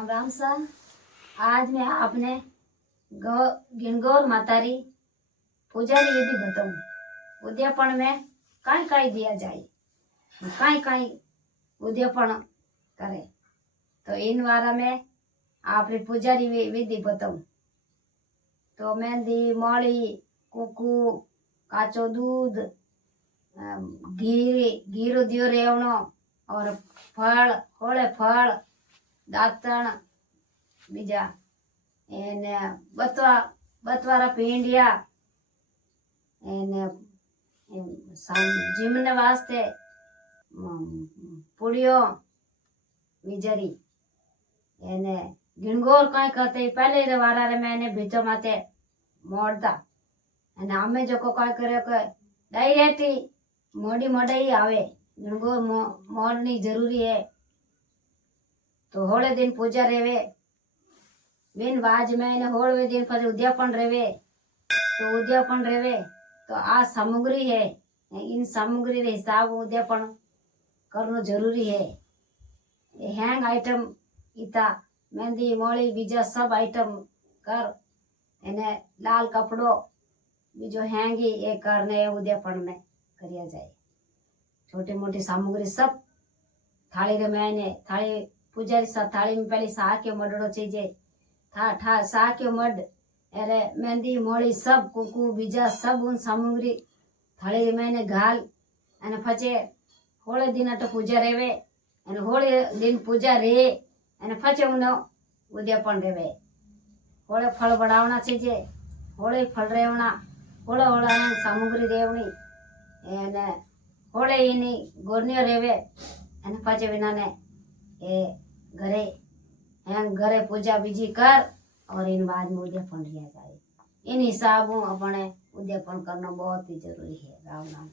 राम राम सा। आज मैं आपने गिणगौर मातारी पूजा री विधि बताऊं। उद्यापन में काई काई दिया जाए, काई काई उद्यापन करे, तो इन वारा में आपरी पूजा री विधि बताऊं। तो मेहंदी, मौली, कुकू, काचो दूध, घी रो दियो रेवणो और फल, होळे फल, दातण, बीजा एने बतवारा पींडिया, एने जिमने वास्ते पुड़ियो विजरी एने गिणगौर काई करते पहले रे वारा रे मैंने बीचो माते मोड़ता एने आमे जो को काई करे को डायरेक्ट मोड़ी मोड़े ही आवे। गिणगौर मोड़नी जरूरी है। तो होळे दिन पूजा रेवे बिन बाज में होळवे दिन पर उद्यापन रेवे। तो उद्यापन रेवे तो आ सामग्री है, इन सामग्री रे हिसाब उद्यापन करनो जरूरी है। हैंग आइटम इता मेहंदी, मौली, बीजा सब आइटम कर एने लाल कपड़ो बीजो हैंगी ये करने उद्यापन में करिया जाए। छोटी मोटी सामग्री सब थाली रे मैंने थाली पूजा थाली में पहले सा के मडड़ो चीजे था सा के मड अरे मेहंदी, मौली सब कुकू बीजा सब उन सामग्री थाली रे मैंने घाल अने फचे होळे दिन तो पूजा रेवे अने होळे दिन पूजा रे अने फचे उन उद्यापन रेवे। होळे फल बनावना चीजे होळे फल रेवना होळे होळे सामग्री रेवनी अने होळे इनी गोरनियो रेवे अने फचे विनाने ए घरे पूजा बीजी कर और इन बाद में उद्यापन लिया जाए। इन हिसाब अपने उद्यापन करना बहुत ही जरूरी है। राम राम।